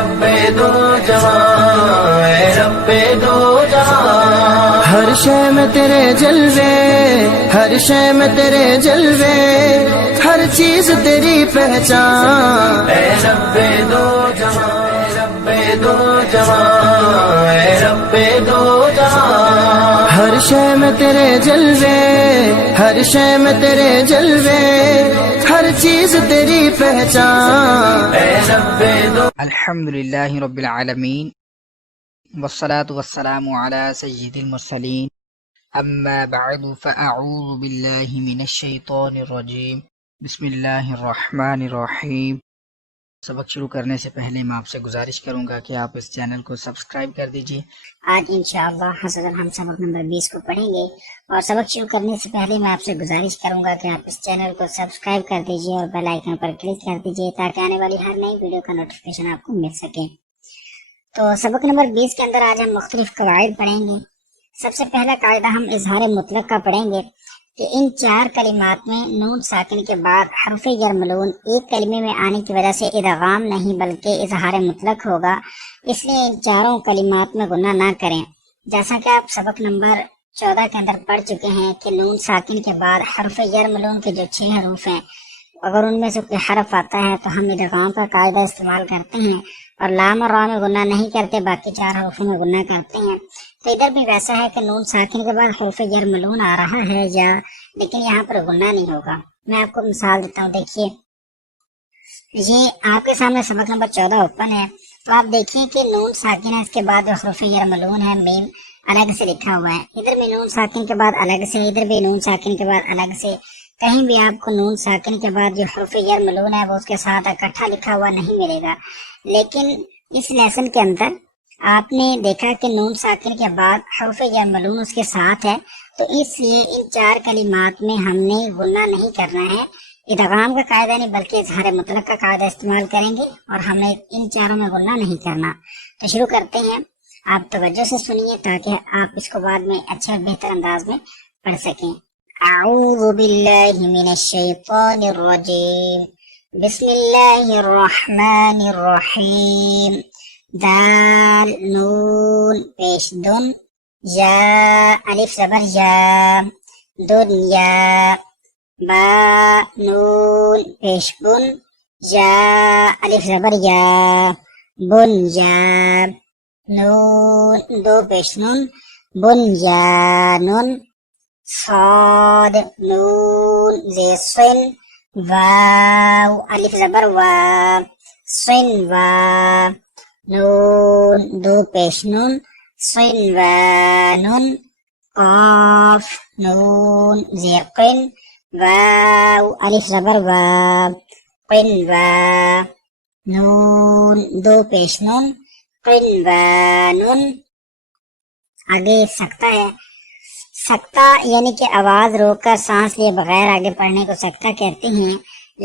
رب دو جہاں، اے رب دو جہاں، ہر شے میں تیرے جلوے، ہر شے میں تیرے جلوے، ہر چیز تیری پہچان، اے رب دو جہاں، اے رب دو جہاں، اے رب دو جہاں، ہر شے میں تیرے جلوے، ہر شے میں تیرے جلوے، ہر چیز تیری پہچان، اے رب دو۔ الحمد للہ رب العالمین والصلاة والسلام علی سید المرسلین، اما بعد فاعوذ باللہ من الشیطان الرجیم، بسم اللہ الرحمن الرحیم۔ سبق شروع کرنے سے پہلے میں آپ سے گزارش کروں گا کہ آپ اس چینل کو سبسکرائب کر دیجیے۔ آج انشاءاللہ حضرت ہم سبق نمبر 20 کو پڑھیں گے، اور سبق شروع کرنے سے پہلے میں آپ سے گزارش کروں گا کہ آپ اس چینل کو سبسکرائب کر دیجیے اور بیل آئیکن پر کلک کر دیجیے تاکہ آنے والی ہر نئی ویڈیو کا نوٹیفیکیشن آپ کو مل سکے۔ تو سبق نمبر 20 کے اندر آج ہم مختلف قواعد پڑھیں گے۔ سب سے پہلا قاعدہ ہم اظہار مطلق کا پڑھیں گے کہ ان 4 کلمات میں نون ساکن کے بعد حرف یرملون ایک کلمے میں آنے کی وجہ سے ادغام نہیں بلکہ اظہار مطلق ہوگا، اس لیے ان 4 کلمات میں گناہ نہ کریں۔ جیسا کہ آپ سبق نمبر 14 کے اندر پڑھ چکے ہیں کہ نون ساکن کے بعد حرف یرملون کے جو 6 حروف ہیں، اگر ان میں سے کوئی حرف آتا ہے تو ہم ادغام کا قاعدہ استعمال کرتے ہیں اور لام اور را میں گناہ نہیں کرتے، باقی 4 حروفوں میں گناہ کرتے ہیں۔ تو ادھر بھی ویسا ہے کہ نون ساکن کے بعد حرف یرملون آ رہا ہے لیکن یہاں پر گناہ نہیں ہوگا۔ میں آپ کو مثال دیتا ہوں، دیکھیے یہ آپ کے سامنے سبق نمبر 14 اوپن ہے، تو آپ دیکھیے کہ نون ساکن ہے، اس کے بعد جو حرف یرملون ہے میم الگ سے لکھا ہوا ہے، ادھر بھی نون ساکن کے بعد الگ سے، ادھر بھی نون ساکن کے بعد الگ سے، کہیں بھی آپ کو نون ساکن کے بعد جو حرف یرملون ہے وہ اس کے ساتھ اکٹھا لکھا ہوا نہیں ملے گا۔ لیکن اس لیسن کے اندر آپ نے دیکھا کہ نون ساکن کے بعد حرف یرملون اس کے ساتھ ہے، تو اس لیے ان 4 کلمات میں ہم نے گناہ نہیں کرنا ہے، ادغام کا قاعدہ نہیں بلکہ اظہار مطلق کا قاعدہ استعمال کریں گے، اور ہمیں ان 4 میں گناہ نہیں کرنا۔ تو شروع کرتے ہیں، آپ توجہ سے سنیے تاکہ آپ اس کو بعد میں اچھے بہتر انداز میں پڑھ سکیں۔ اعوذ باللہ من الشیطان الرجیم، بسم اللہ الرحمن الرحیم، دال نون پیش دن، یا الف زبر یا، دنیا، با نون پیش بن، یا الف زبر یا، بن یا، نون دو پیش نون، بن یا نون، صاد نون زیر سن، واو الف زبر وا، سن وا، نون دو پیش نون، سن و نون، قاف نون زیر قن، واو الف زبر وا، قن و، نون دو پیش نون، قن و نون۔ آگے سکتہ ہے، سکتہ یعنی کہ آواز روک کر سانس لیے بغیر آگے پڑھنے کو سکتہ کہتے ہیں،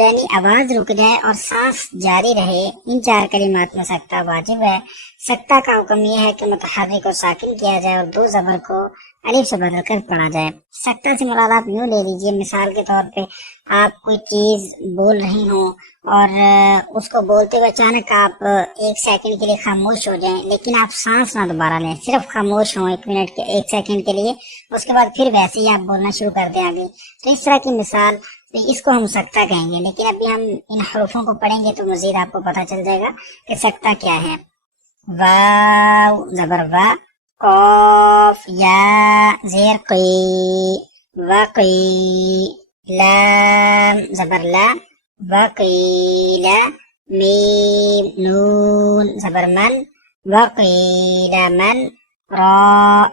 یعنی آواز رک جائے اور سانس جاری رہے، ان 4 کلمات میں سکتہ واجب ہے۔ سکتہ کا حکم یہ ہے کہ متحرک کو ساکن کیا جائے اور 2 زبر کو الف سے بدل کر پڑھا جائے۔ سکتہ سے مراد آپ یوں لے لیجئے، مثال کے طور پہ آپ کوئی چیز بول رہی ہوں اور اس کو بولتے ہوئے اچانک آپ 1 سیکنڈ کے لیے خاموش ہو جائیں، لیکن آپ سانس نہ دوبارہ لیں، صرف خاموش ہوں 1 منٹ کے 1 سیکنڈ کے لیے، اس کے بعد پھر ویسے ہی آپ بولنا شروع کر دیں آگے۔ تو اس طرح کی مثال، اس کو ہم سکتہ کہیں گے، لیکن ابھی ہم ان حروفوں کو پڑھیں گے تو مزید آپ کو پتہ چل جائے گا کہ سکتہ کیا ہے۔ واو زبر وا، قاف یا زیر قی، وقی، لام زبر لا، وقیل، میم نون زبر من، وقیل من، را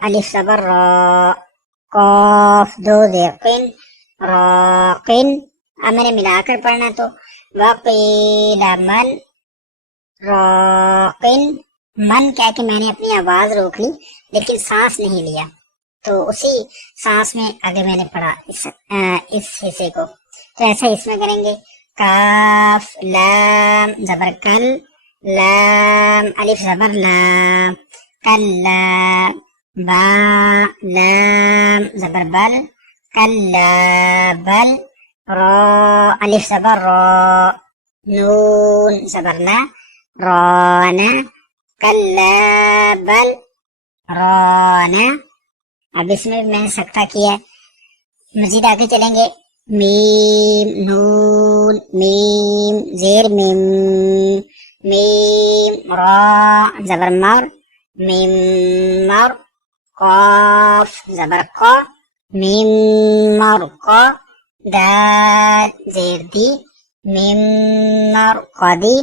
الف زبر را، قاف دو زیر قن، راقن۔ اب میں نے ملا کر پڑھنا تو وقیل من، راقن، من کہہ کے میں نے اپنی آواز روک لی لیکن سانس نہیں لیا، تو اسی سانس میں آگے میں نے پڑھا اس حصے کو، تو ایسا اس میں کریں گے۔ کاف لام زبر کل، لام الف زبر لا، کلا، با لام زبر بل، کلا بل، را الف زبر را، نون زبر لا، رانا کلا بل رانا. اب اس میں میں نے سکتہ کیا ہے. مزید آگے چلیں گے. میم نون میم زیر میم میم را زبر مر میم مر قاف زبر قا میم مر قا دال زیر دی میم مر قدی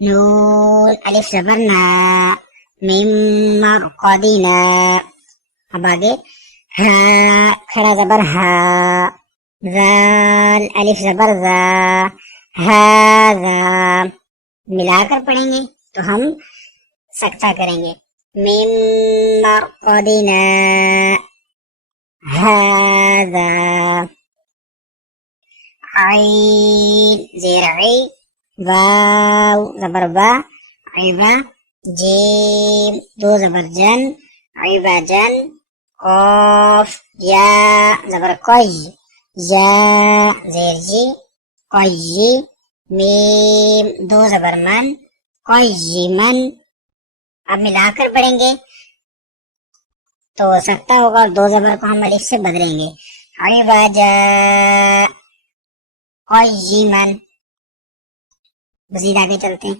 نون الف زبر نا میم مر قدی نا. اب آگے ہا کھڑا زبر ہا ذال الف زبر ذا ہاذا. ملا کر پڑھیں گے تو ہم سکتہ کریں گے. مم مرقدنا هذا. عین زیر عی واو زبر با عیبا جیم دو زبر جن عیبا جن قاف یا زبر قی یا زیر جی قی میم دو زبر من قی من. اب ملا کر پڑھیں گے تو سکتا ہوگا اور دو زبر کو ہم الف سے بدلیں گے. عباجا قیمن. مزید آگے چلتے ہیں.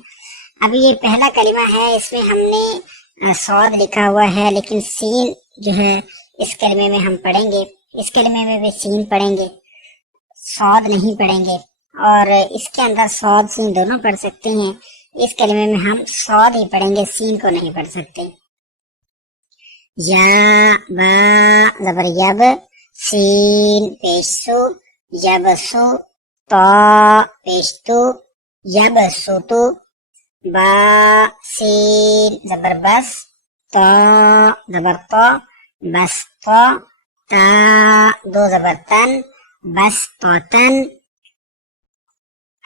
ابھی یہ پہلا کلمہ ہے، اس میں ہم نے صاد لکھا ہوا ہے، لیکن سین جو ہے اس کلمے میں ہم پڑھیں گے. اس کلمے میں بھی سین پڑھیں گے، صاد نہیں پڑھیں گے. اور اس کے اندر صاد سین دونوں پڑھ سکتے ہیں. اس کلمے میں ہم صاد ہی پڑھیں گے، سین کو نہیں پڑھ سکتے. یا با زبر یب سین پیشتو یبسو تا پیشتو یبسوتو با سین زبر بس تا زبر تا بس تا تا دو زبر تن بس تا تن.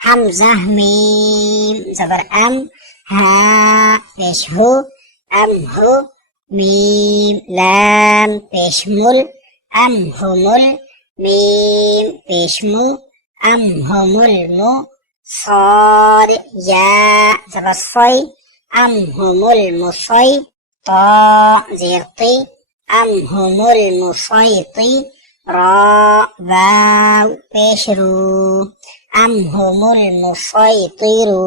حمزہ میم زبر ام ہا پیش ہو ام ہو میم لام پیش مل ام ہو مل میم پیش مو ام ہو مل مو صاد یا زبر صی ام ہو مل مصی تا زیر طی ام ہو مل مصیطی را واو پیش رو ام هم المسيطرون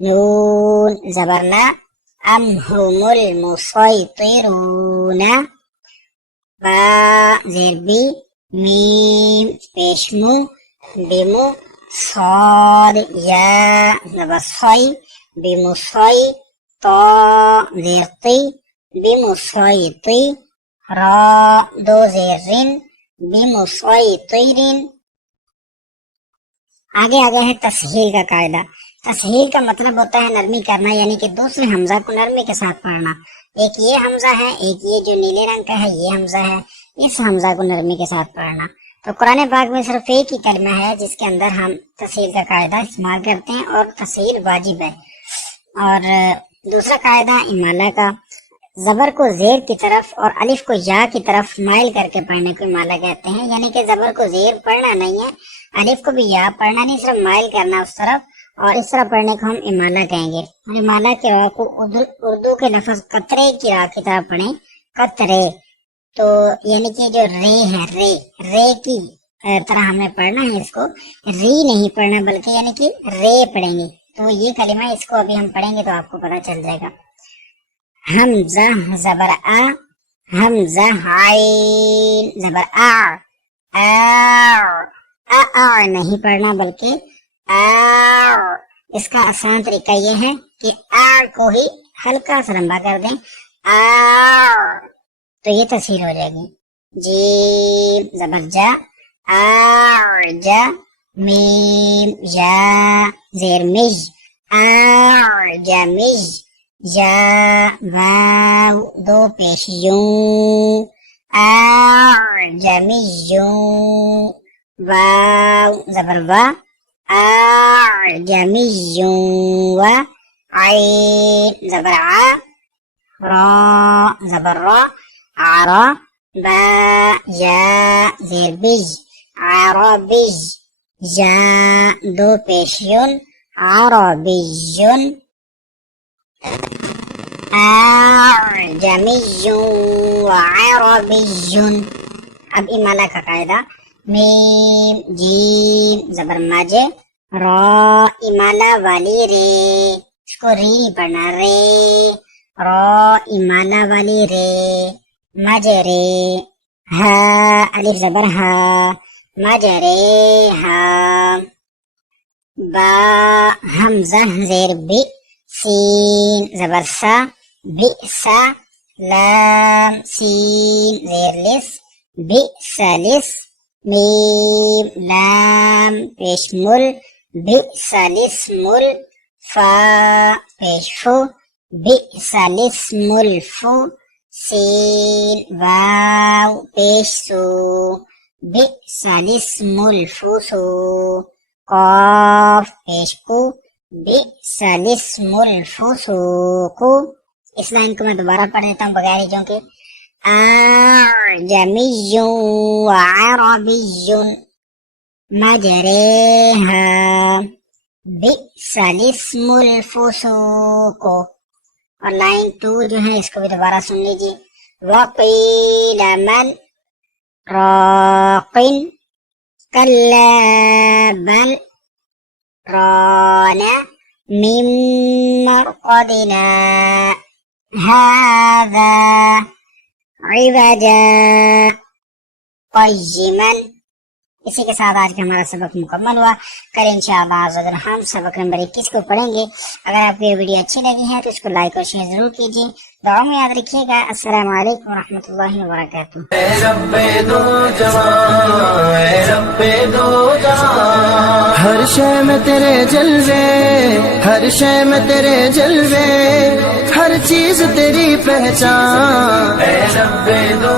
نون زبرنا ام هم المسيطرون. با زیر بی میم پیشمو بمو صاد یا زبصی بمصی تا زیر طی بمصیطی را دو زیر رن بمصیطرن. آگے ہے تسہیل کا قاعدہ. تسہیل کا مطلب ہوتا ہے نرمی کرنا، یعنی کہ دوسرے حمزہ کو نرمی کے ساتھ پڑھنا. ایک یہ حمزہ ہے، ایک یہ جو نیلے رنگ کا ہے یہ حمزہ ہے، اس حمزہ کو نرمی کے ساتھ پڑھنا. تو قرآن پاک میں صرف ایک ہی کلمہ ہے جس کے اندر ہم تسہیل کا قاعدہ استعمال کرتے ہیں اور تسہیل واجب ہے. اور دوسرا قاعدہ امالہ کا، زبر کو زیر کی طرف اور الف کو یا کی طرف مائل کر کے پڑھنے کو امالہ کہتے ہیں. یعنی کہ زبر کو زیر پڑھنا نہیں ہے، الف کو بھی یا پڑھنا نہیں، صرف مائل کرنا اس طرف، اور اس طرح پڑھنے کو ہم امالہ کہیں گے. امالہ کے را کو اردو کے لفظ قطرے کی را کی طرف پڑھیں قطرے. تو یعنی کہ جو رے ہے رے کی طرح ہمیں پڑھنا ہے، اس کو ری نہیں پڑھنا بلکہ یعنی کہ رے پڑھیں گے. تو یہ کلمہ اس کو ابھی ہم پڑھیں گے تو آپ کو پتہ چل جائے گا. حمزہ زبر آ حمزہ عین زبر آ نہیں پڑھنا بلکہ آ. اس کا آسان طریقہ یہ ہے کہ آ کو ہی ہلکا سا لمبا کر دیں آ، تو یہ تسہیل ہو جائے گی. جیم زبر جا آ جا میم یا زیر مج آ جا مج یا واو دو پیش یوں آ جا مج یوں واو زبر وا اعجمیوں و عین زبر ع را زبر را عرا با یا زیر بج عربی یا دو پیشیون عربیون جمیع عربی. اب امالہ کا قاعدہ میم جیم زبر ماجے را امالہ والی رے، اس کو ری پڑھنا رے، را امالہ والی رے مجرے، ہا الف زبر ہا مجرے ہا، با حمزہ زیر بی سین زبر سا بئسا، لام سین زیر لس بئسلس، میم لام پیش مل بئسلسم فا پیش فو بئسلسم الفو، سین واو پیش سو بئسلسم الفسو، قاف پیش کو بئسلسم الفسوق. اس لائن کو میں دوبارہ پڑھ دیتا ہوں بغیر ہجوں کے. اعجمی وعربی مجریہا بئس الاسم الفسوق. اور لائن 2 جو ہے اس کو بھی دوبارہ سن لیجیے. وقیل من راق کلا بل ران من مرقدنا هذا عوجا قیما. اسی کے ساتھ آج کا ہمارا سبق مکمل ہوا. کل انشاءاللہ عز و جل ہم سبق نمبر 21 کو پڑھیں گے. اگر آپ کو یہ ویڈیو اچھی لگی ہے تو اس کو لائک اور شیئر ضرور کیجیے. دعاؤں میں یاد رکھیے گا. السلام علیکم ورحمۃ اللہ وبرکاتہ. اے رب دو جہاں، اے رب دو جہاں، ہر شے میں تیرے جلوے، ہر شے میں تیرے جلوے، ہر چیز تیری پہچان. اے رب دو